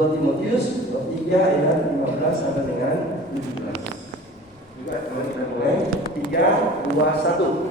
2 Timotius 3 ayat 15 sampai dengan 17. Juga teman kita mulai 3, 2, 1.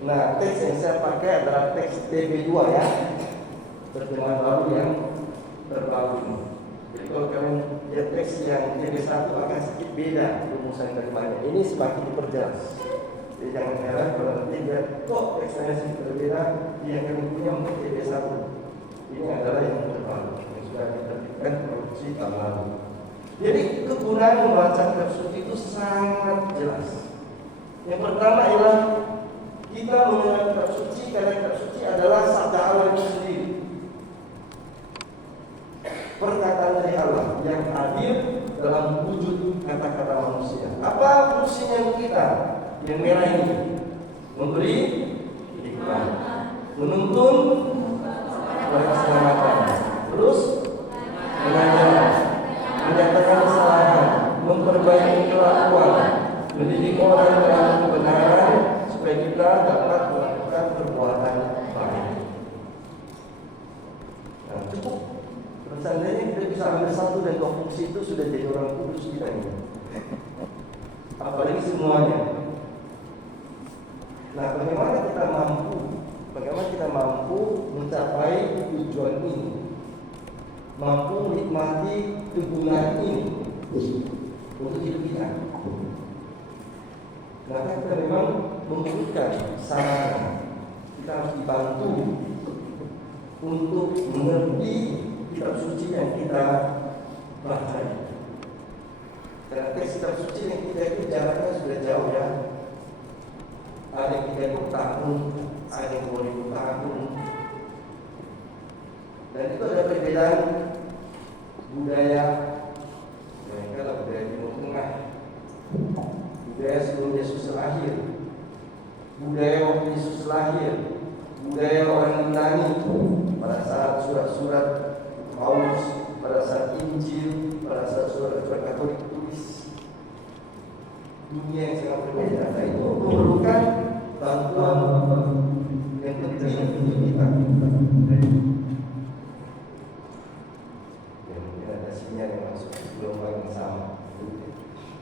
Nah, teks yang saya pakai adalah teks TB2 ya, terjemahan baru yang terbaru. Jadi kalau kalian lihat teks yang TB1 akan sedikit beda rumusan kalimatnya. Ini semakin diperjelas. Jadi jangan heran kalau nanti lihat kok teksnya sedikit berbeda. Yang kami punya untuk TB1 ini adalah yang terbaru yang sudah diterbitkan produksi tahun lalu. Jadi kegunaan membaca kitab suci itu sangat jelas. Yang pertama ialah kita mengenal kitab suci karena kitab suci adalah sabda Allah itu sendiri. Perkataan dari Allah yang hadir dalam wujud kata-kata manusia. Apa fungsinya kita yang merah ini? Memberi hikmah, menuntun kepada keselamatan, terus mengajar, menyatakan kesalahan, memperbaiki kelakuan, mendidik orang dalam kebenaran supaya kita dapat melakukan perbuatan baik. Nah, cukup. Seandainya kita bisa ambil 1 dan 2 fungsi itu sudah jadi orang kudus kita ini. Apalagi semuanya. Nah, bagaimana kita mampu mencapai tujuan ini? Mampu menikmati kegunaan ini untuk hidup kita. Maka kita memang membutuhkan sarana. Kita harus dibantu untuk mengerti kitab suci yang kita baca. Karena teks kitab suci yang kita itu jaraknya sudah jauh ya. Ada yang 30 tahun, ada yang 2000 tahun. Dan itu ada perbedaan budaya. Mereka adalah budaya Timur Tengah, budaya sebelum Yesus lahir, budaya waktu Yesus lahir, budaya orang Yunani pada saat surat-surat Paulus, pada saat Injil, pada saat surat-surat Katolik tulis. Dunia yang sangat berbeda. Nah, itu memerlukan bantuan yang penting untuk kita. Ya, mungkin ada sinyal yang masuk gelombang yang sama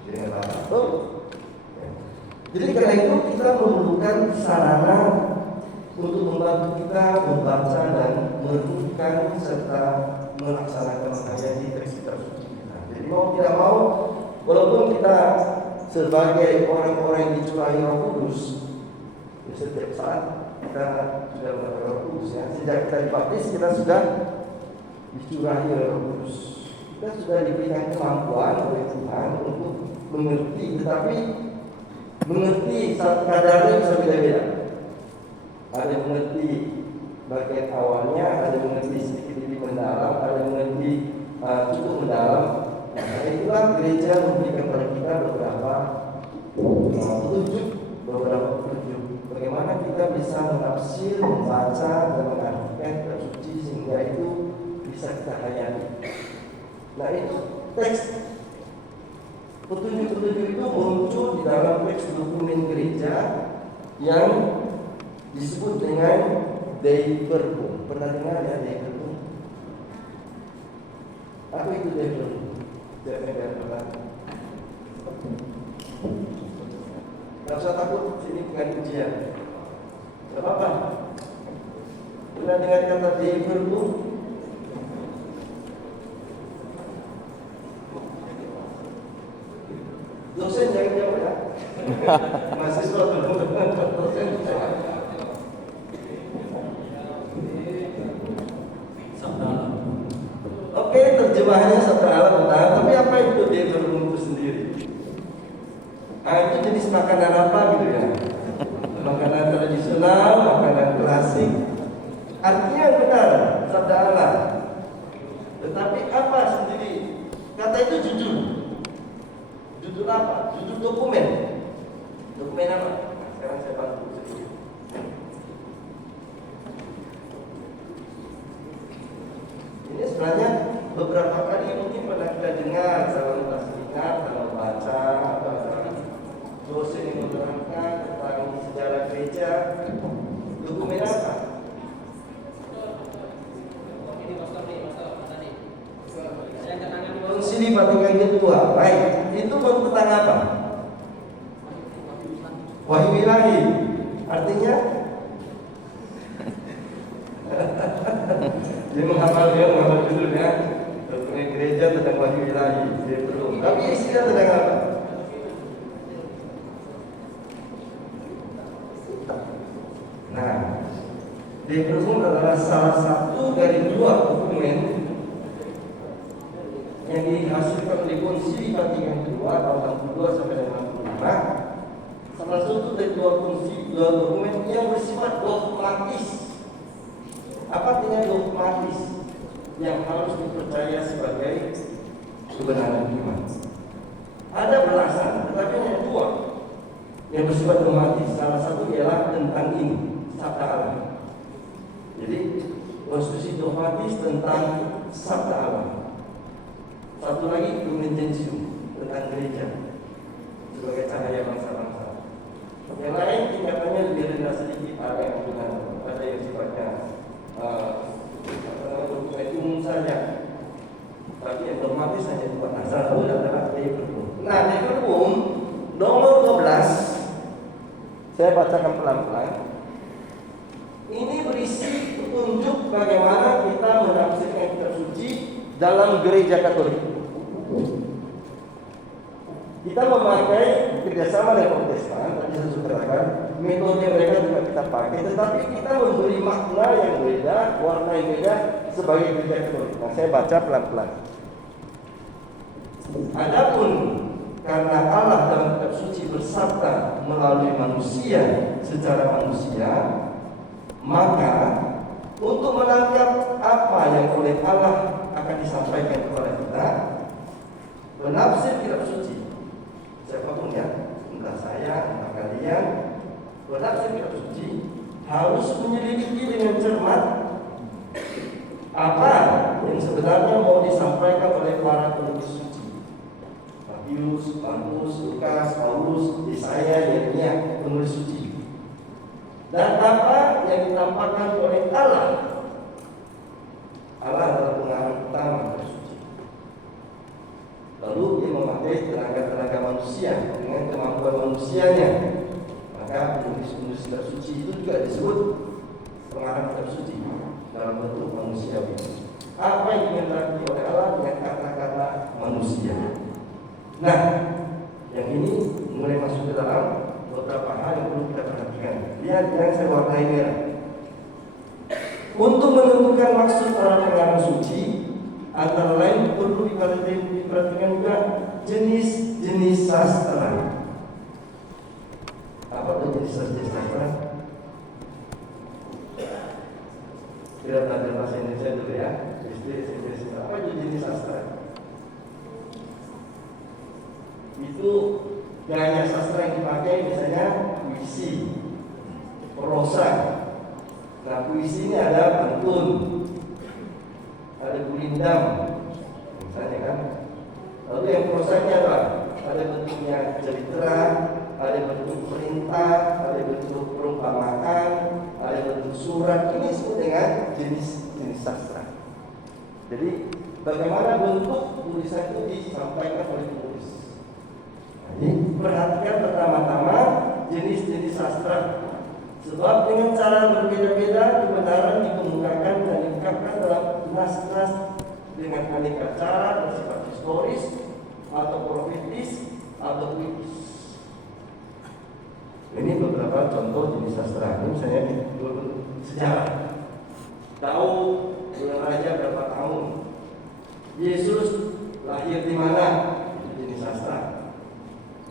dengan apa? Jadi karena itu kita memerlukan sarana untuk membantu kita membaca dan merenungkan serta melaksanakan menghayati teks kitab suci kita. Jadi mau tidak mau, walaupun kita sebagai orang-orang yang dicurahi Roh Kudus, setiap saat kita sudah mendapat Roh Kudus ya. Sejak kita dibaptis kita sudah dicurahi oleh Roh Kudus. Kita sudah diberikan kemampuan oleh Tuhan untuk mengerti, tetapi mengerti kadarnya bisa beda-beda. Ada yang mengerti bagian awalnya, ada yang mengerti sedikit lebih mendalam, ada yang mengerti cukup mendalam. Nah, itulah gereja memberikan kepada kita beberapa petunjuk bagaimana kita bisa menafsir, membaca dan mengartikan kitab suci sehingga itu bisa kita hayati. Nah, itu teks petunjuk-petunjuk itu muncul di dalam teks dokumen gereja yang disebut dengan Dei Verbum. Pernah dengar ya Dei Verbum? Apa itu Dei Verbum? Tidak usah takut, sini bukan ujian. Tidak apa-apa. Pernah dengar kata Dei Verbum? Dosen jangan jawab ya. Mahasiswa belum dosen jawab. Oke, terjemahannya sabda Allah benar, tapi apa itu Dei Verbum itu sendiri? Itu jenis makanan apa gitu ya? Makanan tradisional, makanan klasik. Artinya benar, sabda Allah. Tetapi apa sendiri? Kata itu jujur. Jujur apa? Jujur dokumen. Dokumen apa? Nah, sekarang saya bantu sedikit. Ini sebenarnya beberapa kali mungkin pernah kita dengar dalam kelas ingat, dalam baca, atau dalam dosen yang menerangkan tentang sejarah gereja. Dokumen apa? Konsili Vatikan kedua, baik. Itu tentang apa? Wahyu ilahi. Artinya dia menghafal dulu ya. Dokumen gereja tentang wahyu ilahi. Dia belum. Tapi isinya tentang apa? Nah, Deus Verbum adalah salah satu dari dua dokumen yang dihasilkan oleh Konsili Vatikan kedua tahun 62 sampai 65. Salah satu dari dua dokumen yang bersifat dogmatis. Apa artinya dogmatis? Yang harus dipercaya sebagai kebenaran iman. Ada belasan, tetapi hanya dua yang bersifat dogmatis. Salah satu ialah tentang ini, sabda Allah. Jadi konstitusi dogmatis tentang sabda Allah. Satu lagi Lumen Gentium tentang gereja sebagai cahaya bangsa-bangsa. Yang lain tingkatannya lebih rendah sedikit, ada yang dengan ada yang sifatnya dokumen umum saja. Tapi yang otomatis hanya dua. Nah, satu adalah Deus Verbum. Nah, Deus Verbum nomor 12. Saya bacakan pelan-pelan. Ini berisi petunjuk bagaimana kita menafsirkan kitab suci dalam gereja Katolik. Kita memakai kerjasama dengan Protestan, tadi saya sudah katakan, metode mereka juga kita pakai, tetapi kita memberi makna yang berbeda, warna yang beda sebagai gereja Katolik. Nah, saya baca pelan-pelan. Adapun karena Allah dalam kitab suci bersabda melalui manusia secara manusia, maka untuk menangkap apa yang oleh Allah akan disampaikan kepada kita, penafsir kitab suci, siapapun ya, entah saya, entah kalian, penafsir kitab suci harus menyelidiki dengan cermat apa yang sebenarnya mau disampaikan oleh para penulis suci. Matius, Markus, Lukas, Paulus, Yesaya, Yeremia, penulis suci. Dan apa yang ditampakkan oleh Allah. Allah adalah pengarang utama kitab suci. Lalu dia memakai tenaga-tenaga manusia dengan kemampuan manusianya. Maka penulis kitab suci itu juga disebut pengarang kitab suci dalam bentuk manusiawi. Apa yang dikehendaki oleh Allah dengan kata-kata manusia. Nah, yang ini mulai masuk ke dalam beberapa hal yang perlu kita perhatikan. Lihat yang saya warnai merah. Untuk menentukan maksud para pengarang suci, antara lain perlu diperhatikan juga jenis-jenis sastra. Apa itu jenis sastra? Kita belajar bahasa Indonesia dulu ya. Apa itu jenis sastra? Itu gaya sastra yang dipakai, misalnya puisi, prosa. Nah, puisi ini ada pantun, ada gurindam, misalnya kan. Lalu yang prosanya apa? Ada bentuknya cerita, ada bentuk perintah, ada bentuk perumpamaan, ada bentuk surat. Ini disebut dengan jenis sastra. Jadi bagaimana bentuk tulisan itu disampaikan oleh penulis. Jadi perhatikan pertama-tama jenis-jenis sastra. Sebab dengan cara berbeda-beda kebenaran dikemukakan dan diungkapkan dalam nas-nas dengan aneka cara bersifat historis atau profetis atau puitis. Ini beberapa contoh jenis sastra. Ini misalnya sejarah. Tahu bulan raja berapa tahun? Yesus lahir di mana? Jenis sastra.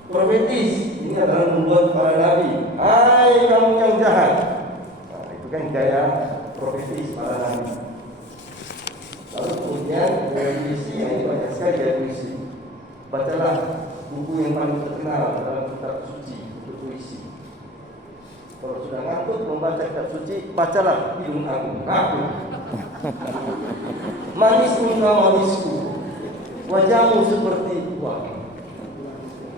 Profetis, ini adalah membuat para nabi, hai kamu yang jahat. Nah, itu kan gaya profetis para nabi. Lalu kemudian gaya puisi, yang ini banyak sekali gaya puisi. Bacalah buku yang paling terkenal dalam kitab suci untuk puisi. Kalau sudah ngantuk membaca kitab suci, bacalah Hidung Aku. Manis engkau manisku, wajahmu seperti buah.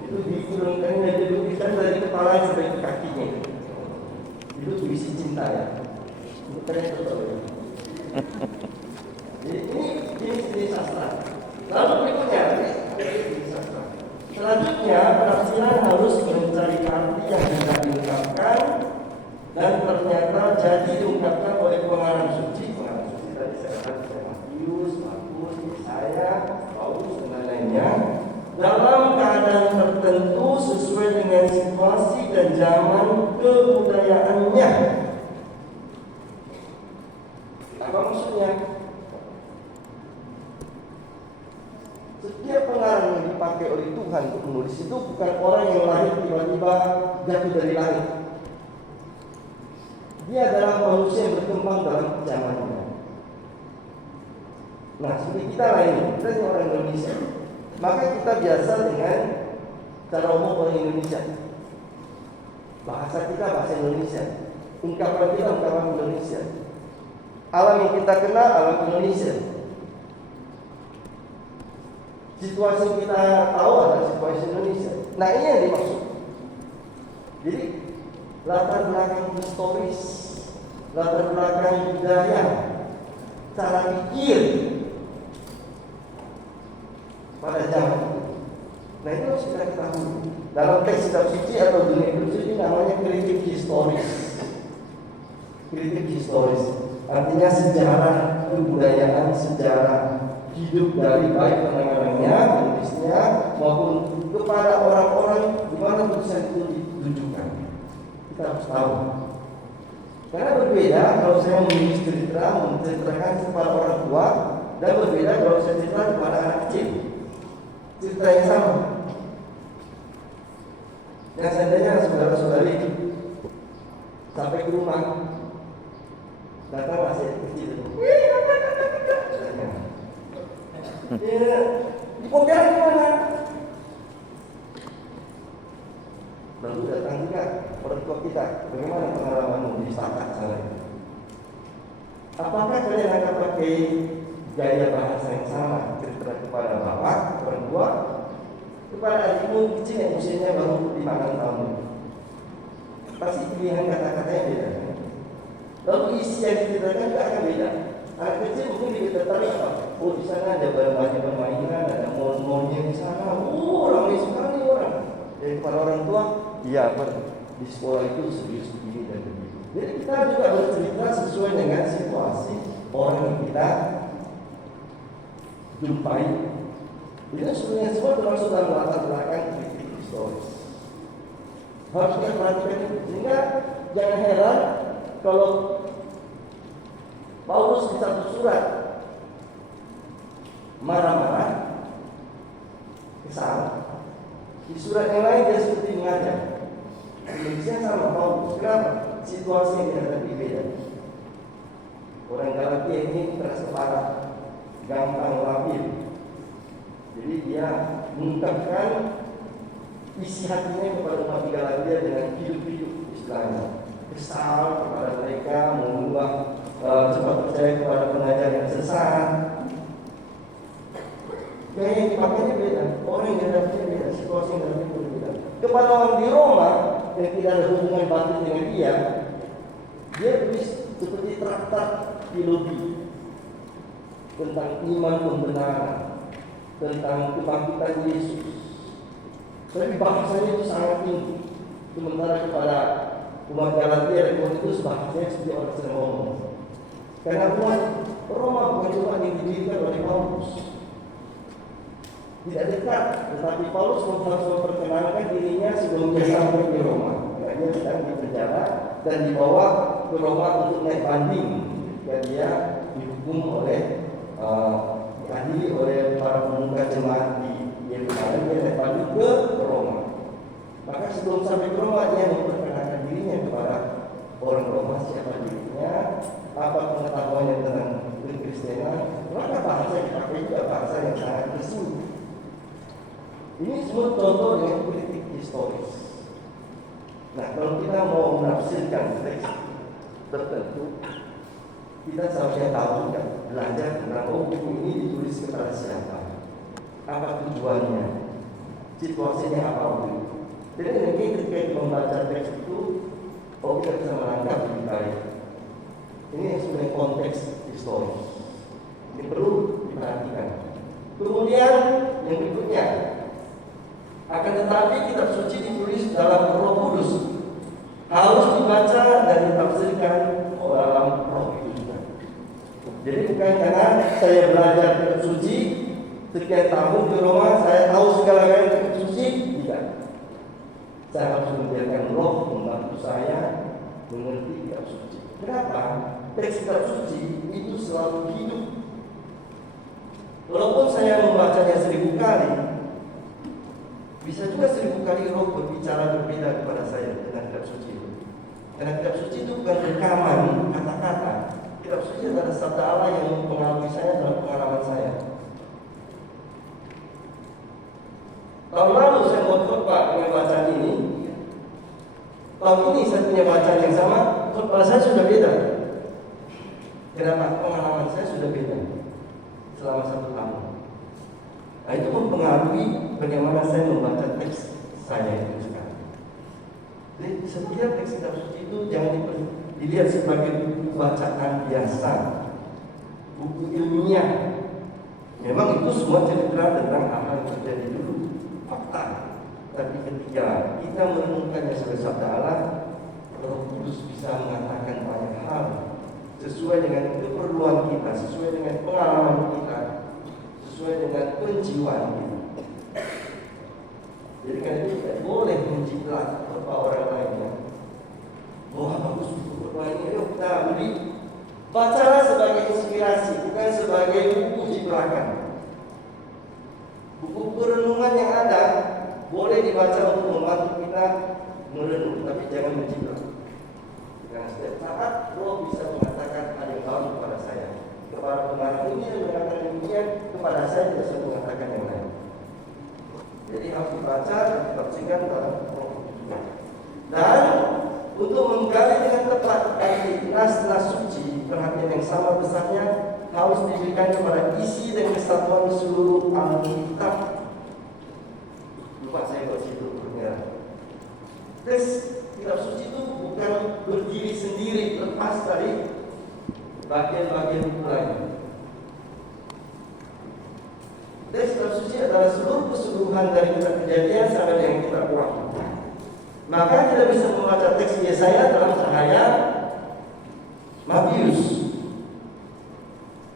Itu dikurungkannya dilukiskan dari kepala sampai ke kakinya. Itu puisi cinta ya. Itu keren betul ya. Jadi ini sastra. Lalu berikutnya sastra. Selanjutnya penafsiran harus mencari arti yang tidak diungkapkan dan ternyata jadi diungkapkan oleh pengarang suci. Pengarang suci tadi saya katakan Matius, Markus, Yesaya, Paulus dan lainnya. Dalam keadaan tertentu sesuai dengan situasi dan zaman kebudayaannya. Apa maksudnya? Setiap pengarang yang dipakai oleh Tuhan untuk menulis itu bukan orang yang lahir tiba-tiba jatuh dari langit. Dia adalah manusia yang berkembang dalam zamannya. Nah, seperti kita lah ini, kita orang Indonesia. Maka kita biasa dengan cara umum orang Indonesia. Bahasa kita bahasa Indonesia, ungkapan kita ungkapan Indonesia. Alam yang kita kenal alam Indonesia. Situasi yang kita tahu adalah situasi Indonesia. Nah, ini yang dimaksud. Jadi latar belakang historis, latar belakang budaya, cara pikir pada zaman itu. Nah, itu harus kita ketahui. Dalam teks kitab suci atau dunia suci namanya kritik historis. Kritik historis artinya sejarah kebudayaan, sejarah hidup dari baik pengarangnya, penulisnya maupun kepada orang-orang di mana tulisan itu ditujukan. Kita harus tahu. Karena berbeda kalau saya menulis cerita, menceritakan kepada orang tua, dan berbeda kalau saya cerita kepada anak kecil. Cerita yang sama. Yang seandainya saudara-saudari sampai ke rumah, datang masih kecil. Di Pontianak gimana? Lalu datang juga orang tua kita. Bagaimana pengalamanmu di Sakat sana? Apakah kalian akan pakai gaya bahasa yang sama cerita kepada bapak, orang tua, kepada adikmu kecil yang usianya baru 5 tahun? Pasti pilihan kata-katanya beda. Lalu isi yang diceritakan juga akan beda. Anak kecil mungkin lebih tertarik apa? Oh, di sana ada banyak permainan, ada mall-mallnya di sana. Ramai sekali orang. Jadi kepada orang tua, iya, di sekolah itu serius begini dan begitu. Jadi kita juga bercerita sesuai dengan situasi orang yang kita jumpai. Ini sebenarnya semua termasuk dalam latar belakang kritik historis. Harus kita perhatikan itu. Sehingga jangan heran kalau Paulus di satu surat marah-marah, kesal. Di surat yang lain dia seperti mengajak. Indonesia sama Paulus. Kenapa? Situasi yang dihadapi beda. Orang Galatia ini keras kepala, gampang labil. Jadi dia mengungkapkan isi hatinya kepada umat Galatia dengan hidup-hidup istilahnya. Kesal kepada mereka, mengubah cepat percaya kepada pengajar yang sesat. Gaya yang dipakainya beda, orang yang dihadapinya beda, situasi yang dihadapinya berbeda. Kepada orang di Roma yang tidak ada hubungan batin dengan dia tulis seperti traktat teologi tentang iman pembenaran, tentang kebangkitan Yesus. Tapi bahasanya itu sangat tinggi. Sementara kepada umat Galatia dan Korintus bahasanya seperti orang sedang ngomong. Karena umat Roma bukan cuma yang didirikan oleh Paulus. Tidak dekat, tetapi Paulus harus memperkenalkan dirinya sebelum dia sampai di Roma. Karena dia sedang di penjara dan dibawa ke Roma untuk naik banding. Dan dia dihukum oleh diadili oleh para pemuka jemaat di Yerusalem. Dia naik banding ke Roma. sebelum sampai ke Roma dia memperkenalkan dirinya kepada orang Roma, siapa dirinya, apa pengetahuannya tentang Kristenan, maka bahasa yang dipakai juga bahasa yang sangat resmi. Ini semua contoh dengan politik historis. Nah, kalau kita mau menafsirkan teks tertentu, kita seharusnya tahu juga, belajar tentang buku ini ditulis kepada siapa, apa tujuannya, situasinya apa waktu itu. Jadi nanti ketika kita membaca teks itu, kita bisa menangkap lebih baik. Ini yang sebenarnya konteks historis. Ini perlu diperhatikan. Kemudian yang berikutnya, akan tetapi kitab suci ditulis dalam Roh Kudus, harus dibaca dan ditafsirkan dalam Roh itu juga. Jadi bukan karena saya belajar kitab suci sekian tahun di Roma, saya tahu segala-galanya kitab suci, tidak. Saya harus membiarkan Roh membantu saya mengerti kitab suci. Kenapa? Teks kitab suci itu selalu hidup. Walaupun saya membacanya 1000 kali, bisa juga 1000 kali Roh berbicara berbeda kepada saya dengan kitab suci itu. Karena kitab suci itu bukan rekaman kata-kata. Kitab suci adalah sabda Allah yang mempengaruhi saya dalam pengalaman saya. Tahun lalu saya mau khotbah dengan bacaan ini. Tahun ini saya punya bacaan yang sama, khotbah saya sudah beda. Kenapa? Pengalaman saya sudah beda selama 1 tahun. Nah, itu mempengaruhi bagaimana saya membaca teks saya itu sekarang. Jadi setiap teks kitab suci itu jangan dilihat sebagai buku bacaan biasa, buku ilmiah. Memang itu semua cerita tentang apa yang terjadi dulu, fakta. Tapi ketika kita merenungkannya sebagai sabda Allah, Roh Kudus bisa mengatakan banyak hal sesuai dengan keperluan kita, sesuai dengan pengalaman kita, sesuai dengan penjiwaan kita. Jadi kan itu tidak boleh menjilat apa orang lainnya. Wah, bagus buku khotbah ini, ayo kita beli. Bacalah sebagai inspirasi, bukan sebagai buku jiplakan. Buku perenungan yang ada boleh dibaca untuk membantu kita merenung, tapi jangan menjiplak. Karena setiap saat Roh bisa mengatakan ada yang baru kepada saya. Kepada pengarang ini yang mengatakan demikian, kepada saya tidak bisa mengatakan yang lain. Jadi harus dibaca dan ditafsirkan dalam Roh juga. Dan untuk menggali dengan tepat arti nas-nas suci, perhatian yang sama besarnya harus diberikan kepada isi dan kesatuan seluruh Alkitab. Lupa saya buat situ bermerah. Teks kitab suci itu bukan berdiri sendiri lepas dari bagian-bagian lain. Teks kitab suci adalah seluruh keseluruhan dari kitab Kejadian sampai dengan kitab Wahyu. Maka kita bisa membaca teks Yesaya dalam cahaya Matius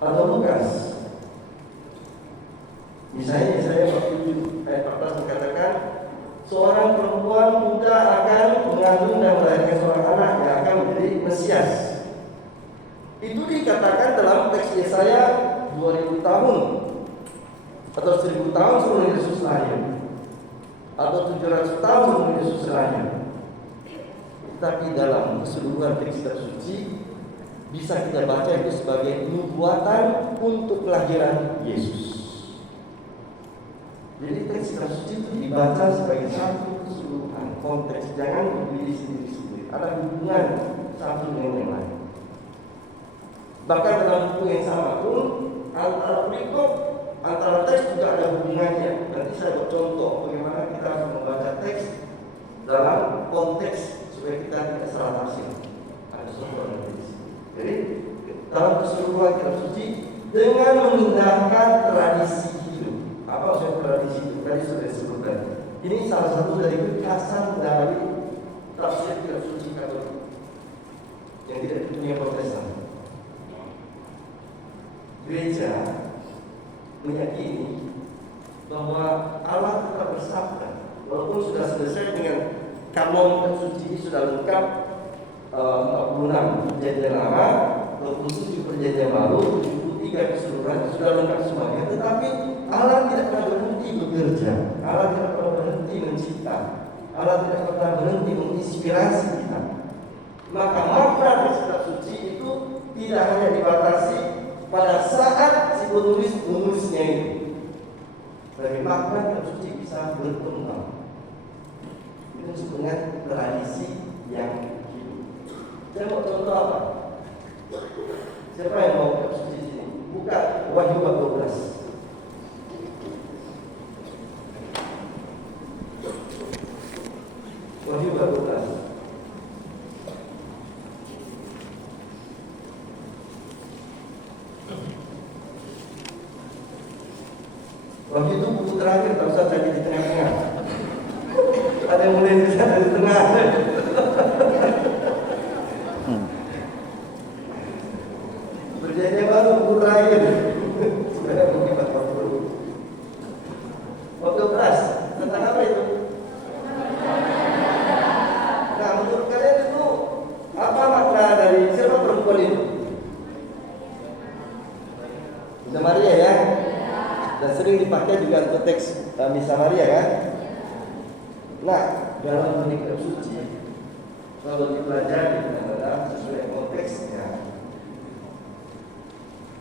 atau Lukas. Misalnya Yesaya 47 ayat 14 mengatakan, seorang perempuan muda akan mengandung dan melahirkan seorang anak yang akan menjadi Mesias. Itu dikatakan dalam teks Yesaya 2000 tahun atau 1000 tahun sebelum Yesus lahir, atau 700 tahun sebelum Yesus lahir. Tapi dalam keseluruhan teks kitab suci bisa kita baca itu sebagai nubuatan untuk kelahiran Yesus. Jadi teks kitab suci itu dibaca sebagai satu keseluruhan konteks, jangan berdiri sendiri-sendiri. Ada hubungan satu dengan yang lain. Bahkan dalam buku yang sama pun antara perikop, antara teks juga ada hubungannya. Nanti saya buat contoh bagaimana kita harus membaca teks dalam konteks supaya kita tidak salah tafsir. Ada contoh nanti di sini. Jadi dalam keseluruhan kitab suci dengan mengindahkan tradisi hidup. Apa maksudnya tradisi hidup? Tadi sudah disebutkan. Ini salah satu dari kekhasan dari tafsir kitab suci Katolik yang tidak punya Protestan. Gereja meyakini bahwa Allah tetap bersabda, walaupun sudah selesai dengan kanon kitab suci ini sudah lengkap 46 perjanjian lama, 27 perjanjian baru, 73 keseluruhan sudah lengkap semuanya. Tetapi Allah tidak pernah berhenti bekerja, Allah tidak pernah berhenti mencipta. Allah tidak pernah berhenti menginspirasi kita. Maka makna dari kitab suci itu tidak hanya dibatasi pada saat si penulis menulisnya itu. Tapi makna kitab suci bisa berkembang. Itu sebenarnya tradisi yang hidup. Saya mau contoh apa? Siapa yang mau kitab suci sini? Buka Wahyu 12. Wahyu 12. Wahyu itu buku terakhir, tak usah jadi di tengah-tengah. Ada yang mulai di tengah. Perjanjian baru buku terakhir. Sudah mungkin 40. 12. Tentang apa itu? Nah, menurut kalian itu apa makna dari siapa perempuan itu? Bunda Maria ya? Dan sering dipakai juga untuk teks Misa Maria kan? Nah, dalam kitab suci kalau dipelajari benar-benar sesuai konteksnya,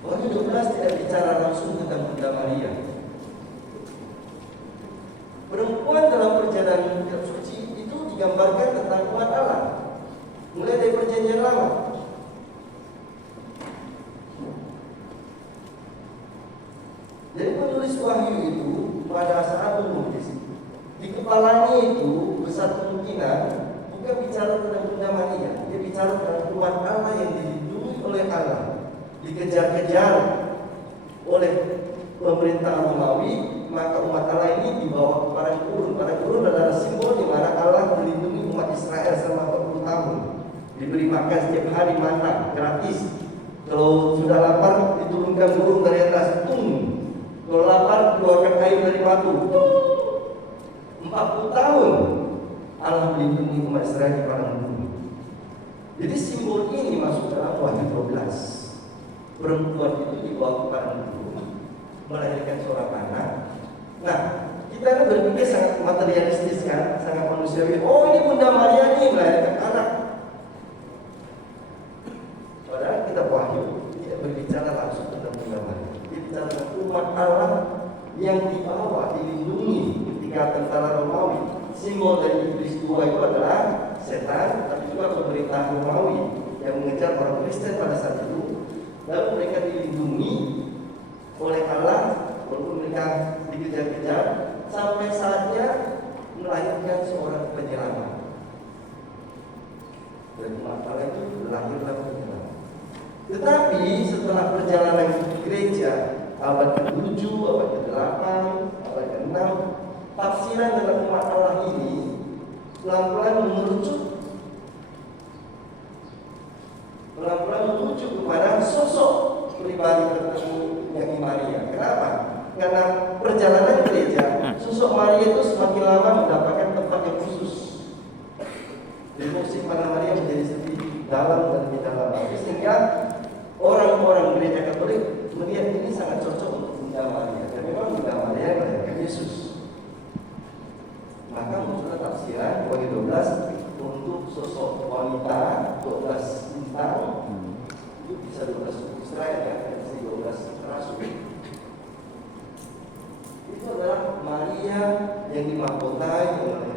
Wahyu 12 tidak bicara langsung tentang Bunda Maria. Perempuan dalam perjalanan kitab suci itu digambarkan tentang umat Allah, mulai dari perjanjian lama. Jadi penulis Wahyu itu pada saat menulis di kepalanya itu besar kemungkinan bukan bicara tentang Bunda Maria, dia bicara tentang umat Allah yang dilindungi oleh Allah, dikejar-kejar oleh pemerintah Romawi, maka umat Allah ini dibawa ke padang gurun. Padang gurun adalah simbol di mana Allah melindungi umat Israel selama 40 tahun, diberi makan setiap hari mana gratis. Kalau sudah lapar diturunkan burung dari atas, kalau lapar keluarkan air dari batu. 40 tahun Allah melindungi umat Israel di padang gurun. Jadi simbol ini masuk dalam Wahyu 12. Perempuan itu dibawa ke padang gurun, melahirkan seorang anak. Nah, kita kan berpikir sangat materialistis kan, sangat manusiawi. Oh, ini Bunda Maria nih melahirkan anak. Padahal kita Wahyu tidak berbicara langsung tentang Bunda Maria. Dia bicara tentang umat Allah yang dibawa, dilindungi ketika tentara Romawi. Simbol dari iblis dua itu adalah setan, tapi juga pemerintah Romawi yang mengejar orang Kristen pada saat itu. Lalu mereka dilindungi oleh Allah, walaupun mereka dikejar-kejar, sampai saatnya melahirkan seorang penyelamat. Dan umat Allah itu lahirlah penyelamat. Tetapi setelah perjalanan gereja abad ke-7, abad ke-8, abad ke-6, tafsiran dalam umat Allah ini pelan-pelan mengerucut, pelan-pelan menuju kepada sosok pribadi tertentu yang Maria. Kenapa? Karena perjalanan gereja, sosok Maria itu semakin lama mendapatkan tempat yang khusus. Di musik mana Maria menjadi lebih dalam dan lebih dalam lagi, sehingga orang-orang gereja Katolik melihat ini sangat cocok untuk Bunda Maria. Dan memang Bunda Maria melahirkan Yesus. Maka muncullah tafsiran Wahyu 12 untuk sosok wanita 12 bintang. Itu bisa 12 suku Israel ya, bisa 12 rasul. Itu adalah Maria yang dimahkotai oleh